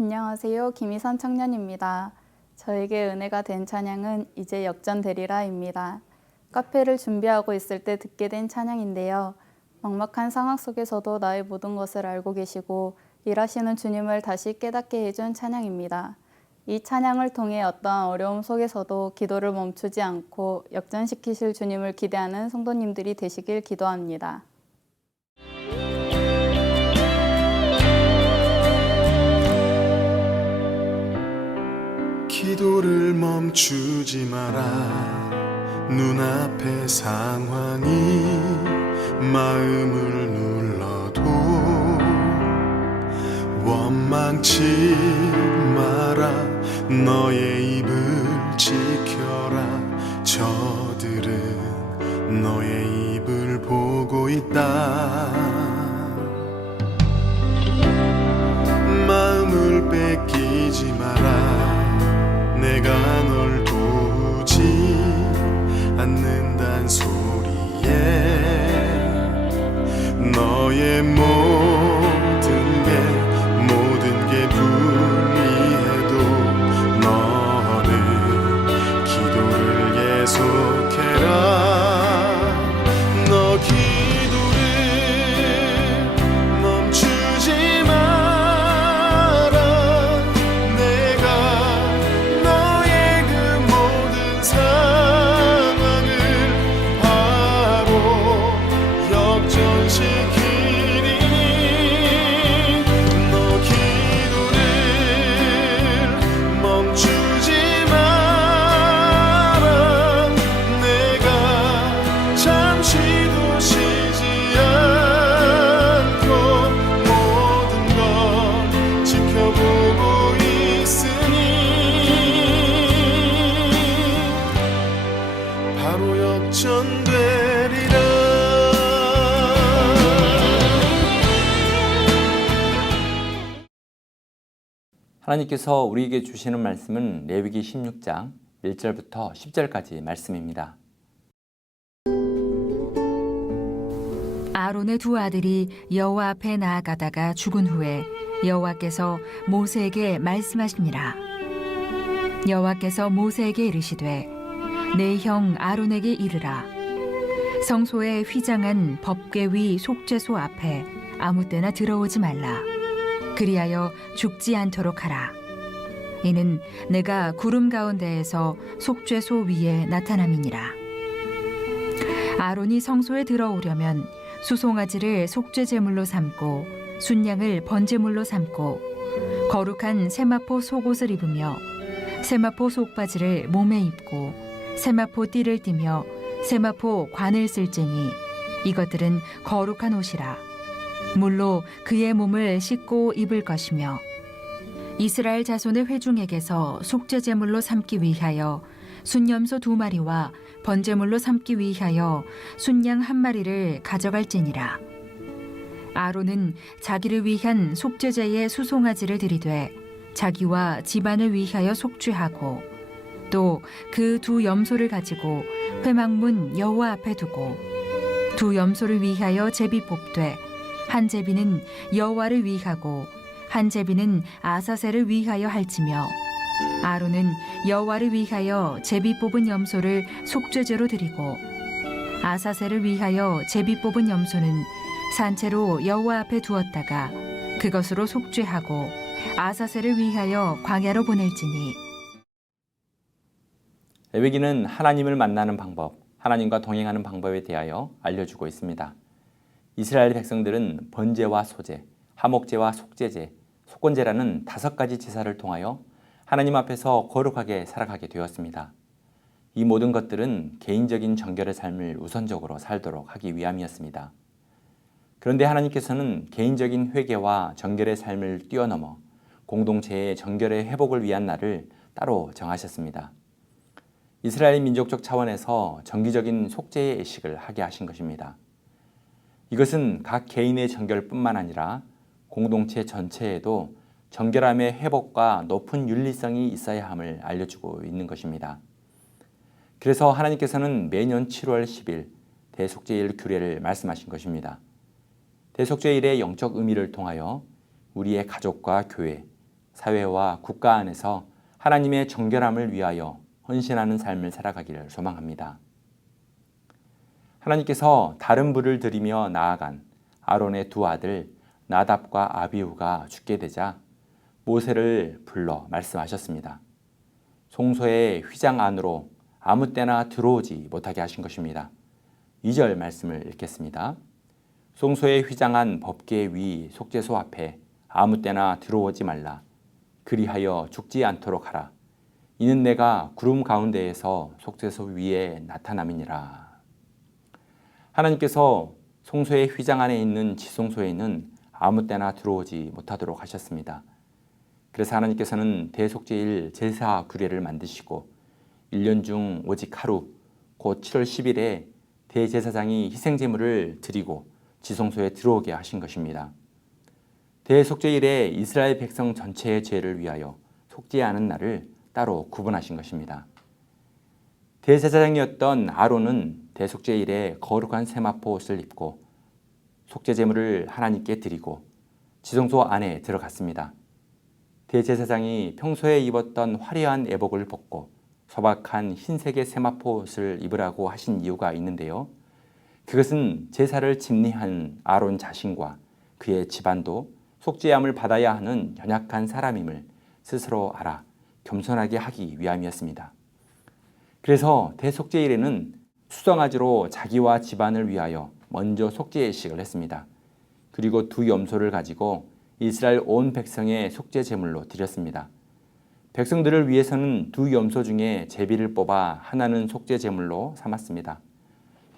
안녕하세요. 김희선 청년입니다. 저에게 은혜가 된 찬양은 이제 역전되리라입니다. 카페를 준비하고 있을 때 듣게 된 찬양인데요. 막막한 상황 속에서도 나의 모든 것을 알고 계시고 일하시는 주님을 다시 깨닫게 해준 찬양입니다. 이 찬양을 통해 어떠한 어려움 속에서도 기도를 멈추지 않고 역전시키실 주님을 기대하는 성도님들이 되시길 기도합니다. 기도를 멈추지 마라. 눈앞의 상황이 마음을 눌러도 원망치 마라. 너의 입을 지켜라. 저들은 너의 입을 보고 있다. 마음을 뺏기지 마라. 내가 널 도우지 않는단 소리에 너의 모든 게 불리해도 너는 기도를 계속해라. 너 기도를 멈추지 마라. 내가 너의 그 모든 상황을 바로 역전시키리니 너 기도를 멈추지 마라. 내가 잠시도 쉬지 않고 모든 걸 지켜보고 있으니 바로 역전되리라. 하나님께서 우리에게 주시는 말씀은 레위기 16장 1절부터 10절까지 말씀입니다. 아론의 두 아들이 여호와 앞에 나아가다가 죽은 후에 여호와께서 모세에게 말씀하시니라. 여호와께서 모세에게 이르시되 내 형 아론에게 이르라. 성소의 휘장한 법궤 위 속죄소 앞에 아무 때나 들어오지 말라. 그리하여 죽지 않도록 하라. 이는 내가 구름 가운데에서 속죄소 위에 나타남이니라. 아론이 성소에 들어오려면 수송아지를 속죄제물로 삼고 순양을 번제물로 삼고 거룩한 세마포 속옷을 입으며 세마포 속바지를 몸에 입고 세마포 띠를 띠며 세마포 관을 쓸지니 이것들은 거룩한 옷이라. 물로 그의 몸을 씻고 입을 것이며 이스라엘 자손의 회중에게서 속죄제물로 삼기 위하여 순염소 2마리와 번제물로 삼기 위하여 순양 1마리를 가져갈지니라. 아론은 자기를 위한 속죄제의 수송아지를 들이되 자기와 집안을 위하여 속죄하고 또 그 두 염소를 가지고 회막문 여호와 앞에 두고 두 염소를 위하여 제비 뽑되 한 제비는 여호와를 위하고 한 제비는 아사셀을 위하여 할지며 아론은 여호와를 위하여 제비 뽑은 염소를 속죄제로 드리고 아사셀을 위하여 제비 뽑은 염소는 산채로 여호와 앞에 두었다가 그것으로 속죄하고 아사셀을 위하여 광야로 보낼지니. 레위기는 하나님을 만나는 방법, 하나님과 동행하는 방법에 대하여 알려주고 있습니다. 이스라엘 백성들은 번제와 소제, 화목제와 속죄제, 속건제라는 5가지 제사를 통하여 하나님 앞에서 거룩하게 살아가게 되었습니다. 이 모든 것들은 개인적인 정결의 삶을 우선적으로 살도록 하기 위함이었습니다. 그런데 하나님께서는 개인적인 회개와 정결의 삶을 뛰어넘어 공동체의 정결의 회복을 위한 날을 따로 정하셨습니다. 이스라엘 민족적 차원에서 정기적인 속죄의 예식을 하게 하신 것입니다. 이것은 각 개인의 정결뿐만 아니라 공동체 전체에도 정결함의 회복과 높은 윤리성이 있어야 함을 알려주고 있는 것입니다. 그래서 하나님께서는 매년 7월 10일 대속죄일 규례를 말씀하신 것입니다. 대속죄일의 영적 의미를 통하여 우리의 가족과 교회, 사회와 국가 안에서 하나님의 정결함을 위하여 헌신하는 삶을 살아가기를 소망합니다. 하나님께서 다른 불을 들이며 나아간 아론의 두 아들 나답과 아비후가 죽게 되자 모세를 불러 말씀하셨습니다. 송소의 휘장 안으로 아무 때나 들어오지 못하게 하신 것입니다. 2절 말씀을 읽겠습니다. 송소의 휘장 안 법궤 위 속죄소 앞에 아무 때나 들어오지 말라. 그리하여 죽지 않도록 하라. 이는 내가 구름 가운데에서 속죄소 위에 나타남이니라. 하나님께서 송소의 휘장 안에 있는 지성소에는 아무 때나 들어오지 못하도록 하셨습니다. 그래서 하나님께서는 대속죄일 제사 규례를 만드시고 1년 중 오직 하루, 곧 7월 10일에 대제사장이 희생제물을 드리고 지성소에 들어오게 하신 것입니다. 대속죄일에 이스라엘 백성 전체의 죄를 위하여 속죄하는 날을 따로 구분하신 것입니다. 대제사장이었던 아론은 대속죄일에 거룩한 세마포 옷을 입고 속죄제물을 하나님께 드리고 지성소 안에 들어갔습니다. 대제사장이 평소에 입었던 화려한 애복을 벗고 소박한 흰색의 세마포 옷을 입으라고 하신 이유가 있는데요. 그것은 제사를 집리한 아론 자신과 그의 집안도 속죄함을 받아야 하는 연약한 사람임을 스스로 알아 겸손하게 하기 위함이었습니다. 그래서 대속죄일에는 수송아지로 자기와 집안을 위하여 먼저 속죄의식을 했습니다. 그리고 두 염소를 가지고 이스라엘 온 백성의 속죄 제물로 드렸습니다. 백성들을 위해서는 두 염소 중에 제비를 뽑아 하나는 속죄 제물로 삼았습니다.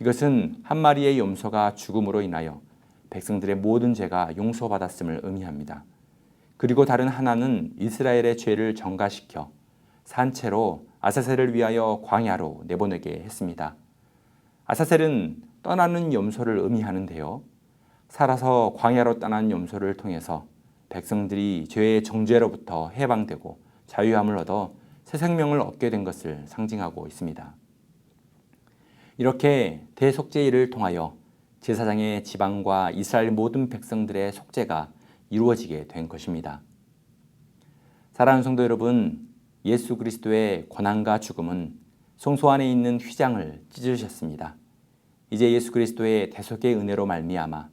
이것은 한 마리의 염소가 죽음으로 인하여 백성들의 모든 죄가 용서받았음을 의미합니다. 그리고 다른 하나는 이스라엘의 죄를 정가시켜 산채로 아사셀을 위하여 광야로 내보내게 했습니다. 아사셀은 떠나는 염소를 의미하는데요. 살아서 광야로 떠난 염소를 통해서 백성들이 죄의 정죄로부터 해방되고 자유함을 얻어 새 생명을 얻게 된 것을 상징하고 있습니다. 이렇게 대속죄일을 통하여 제사장의 지방과 이스라엘 모든 백성들의 속죄가 이루어지게 된 것입니다. 사랑하는 성도 여러분, 예수 그리스도의 고난과 죽음은 성소 안에 있는 휘장을 찢으셨습니다. 이제 예수 그리스도의 대속의 은혜로 말미암아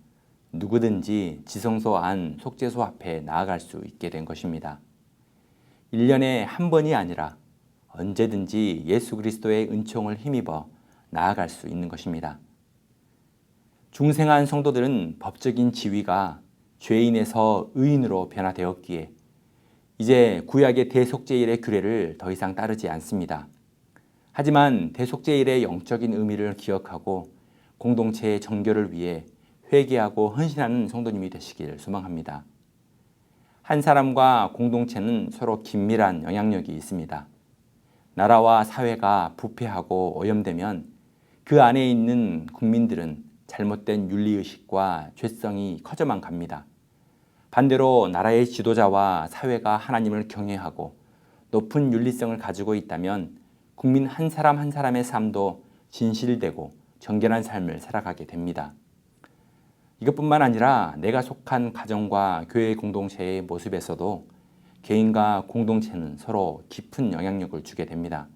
누구든지 지성소 안 속죄소 앞에 나아갈 수 있게 된 것입니다. 1년에 한 번이 아니라 언제든지 예수 그리스도의 은총을 힘입어 나아갈 수 있는 것입니다. 중생한 성도들은 법적인 지위가 죄인에서 의인으로 변화되었기에 이제 구약의 대속죄일의 규례를 더 이상 따르지 않습니다. 하지만 대속죄일의 영적인 의미를 기억하고 공동체의 정결을 위해 회개하고 헌신하는 성도님이 되시길 소망합니다. 한 사람과 공동체는 서로 긴밀한 영향력이 있습니다. 나라와 사회가 부패하고 오염되면 그 안에 있는 국민들은 잘못된 윤리의식과 죄성이 커져만 갑니다. 반대로 나라의 지도자와 사회가 하나님을 경외하고 높은 윤리성을 가지고 있다면 국민 한 사람 한 사람의 삶도 진실되고 정결한 삶을 살아가게 됩니다. 이것뿐만 아니라 내가 속한 가정과 교회 공동체의 모습에서도 개인과 공동체는 서로 깊은 영향력을 주게 됩니다.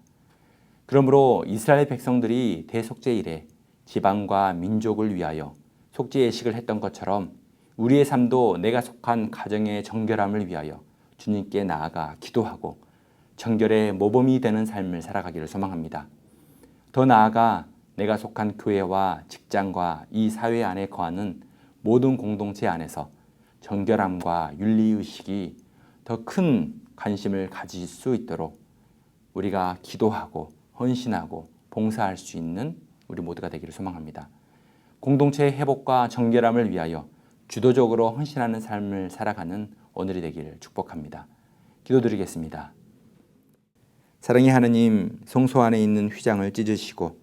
그러므로 이스라엘 백성들이 대속죄일에 지방과 민족을 위하여 속죄예식을 했던 것처럼 우리의 삶도 내가 속한 가정의 정결함을 위하여 주님께 나아가 기도하고 정결의 모범이 되는 삶을 살아가기를 소망합니다. 더 나아가 내가 속한 교회와 직장과 이 사회 안에 거하는 모든 공동체 안에서 정결함과 윤리의식이 더 큰 관심을 가질 수 있도록 우리가 기도하고 헌신하고 봉사할 수 있는 우리 모두가 되기를 소망합니다. 공동체의 회복과 정결함을 위하여 주도적으로 헌신하는 삶을 살아가는 오늘이 되기를 축복합니다. 기도드리겠습니다. 사랑의 하느님, 성소 안에 있는 휘장을 찢으시고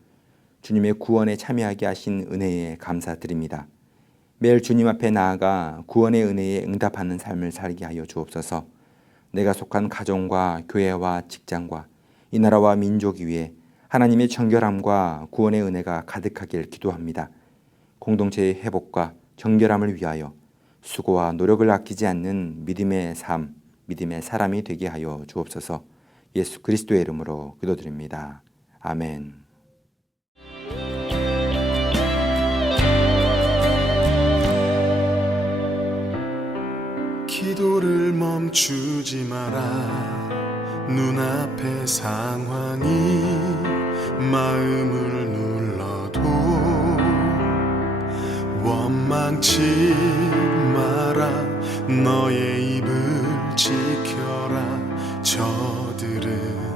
주님의 구원에 참여하게 하신 은혜에 감사드립니다. 매일 주님 앞에 나아가 구원의 은혜에 응답하는 삶을 살게 하여 주옵소서. 내가 속한 가정과 교회와 직장과 이 나라와 민족 위에 하나님의 정결함과 구원의 은혜가 가득하길 기도합니다. 공동체의 회복과 정결함을 위하여 수고와 노력을 아끼지 않는 믿음의 삶, 믿음의 사람이 되게 하여 주옵소서. 예수 그리스도의 이름으로 기도드립니다. 아멘. 기도를 멈추지 마라. 눈앞의 상황이 마음을 눌러도 원망치 마라. 너의 입을 지켜라. 저들은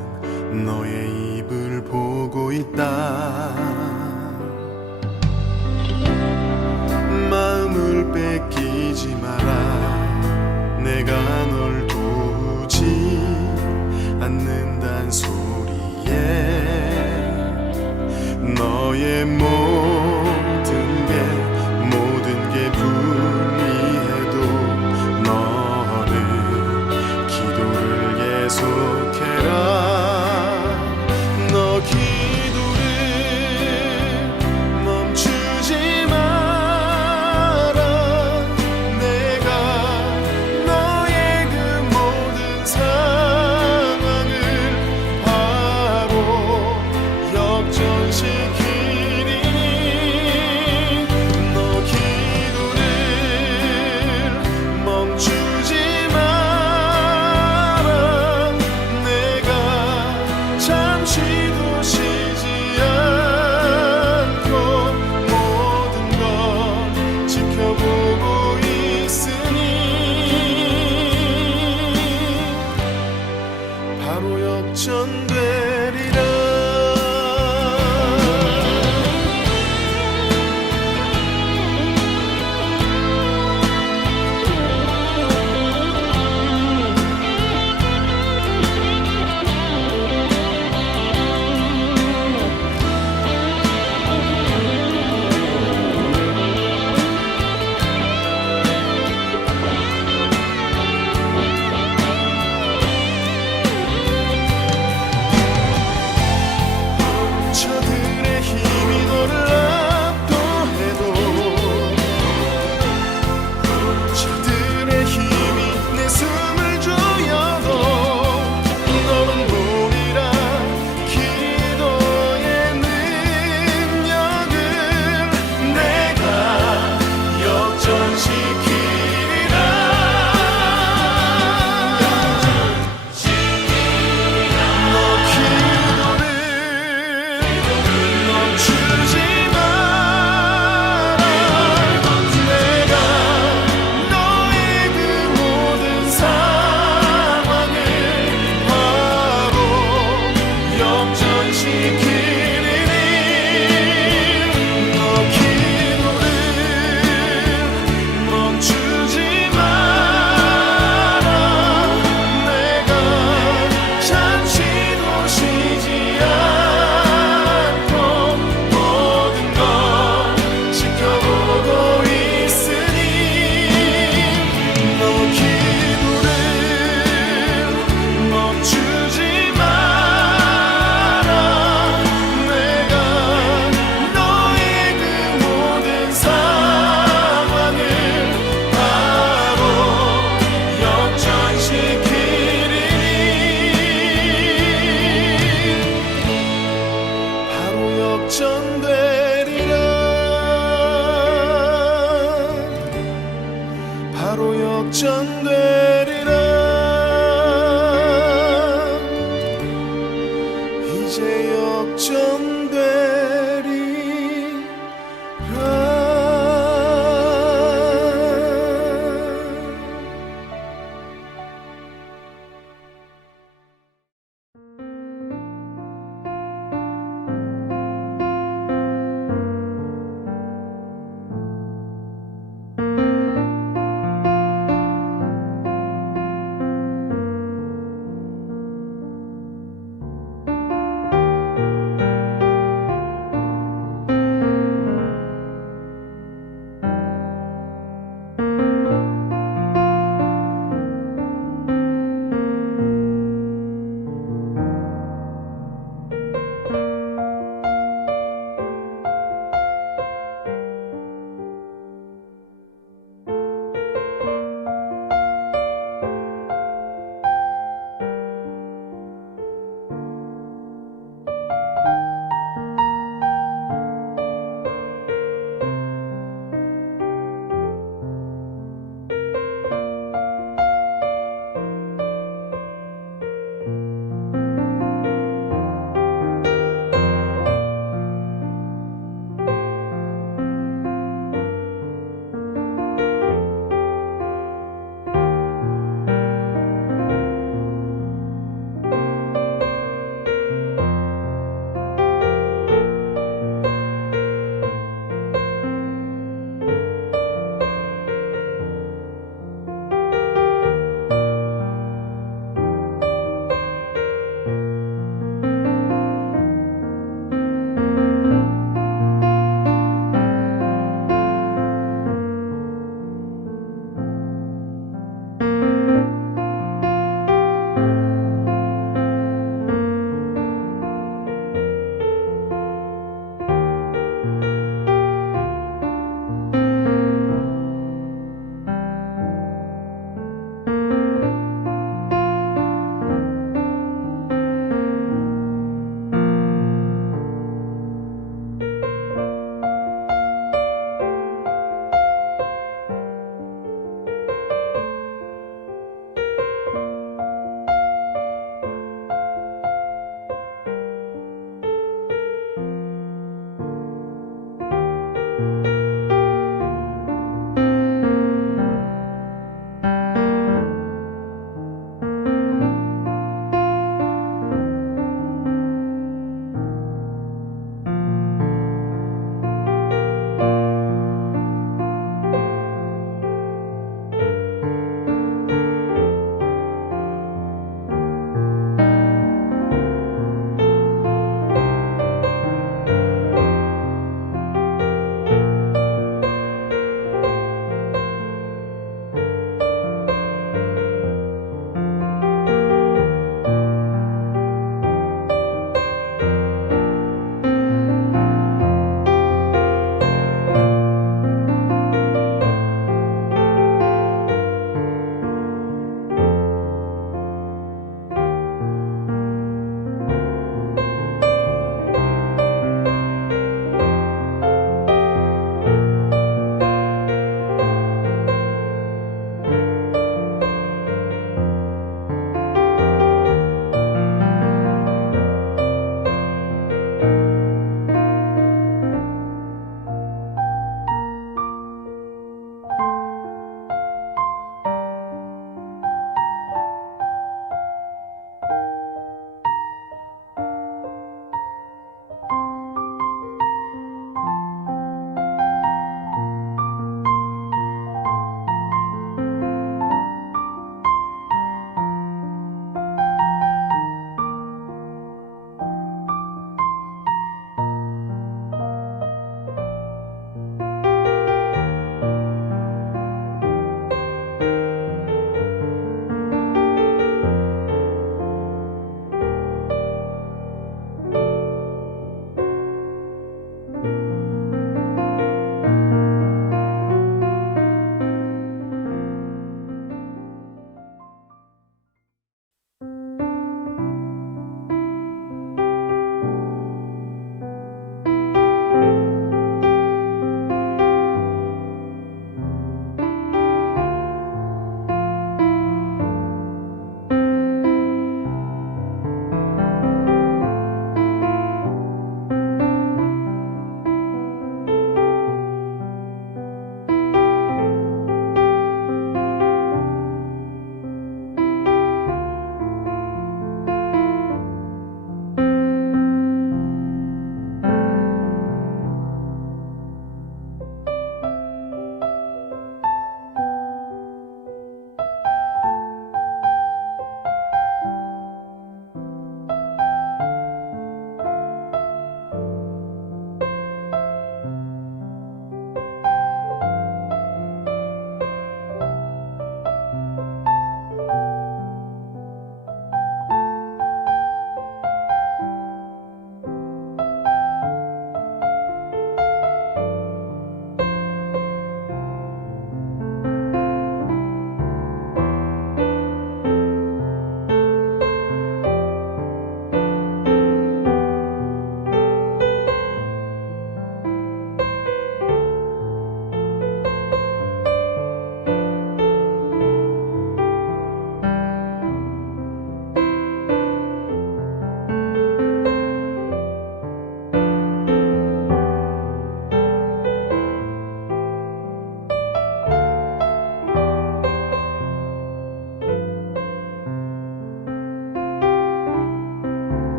너의 입을 보고 있다. 마음을 뺏기지 마라. 내가 널 도우지 않는단 소리에 너의 모든 게 불리해도 너는 기도를 계속해라. 너 기도를 멈추지 마라. 내가 너의 그 모든 상황을 바로 역전시키리니 너 기도를 멈추지 마라. 내가 잠시도 쉬지 않고 모든 걸 지켜보고 있으니 바로 역전돼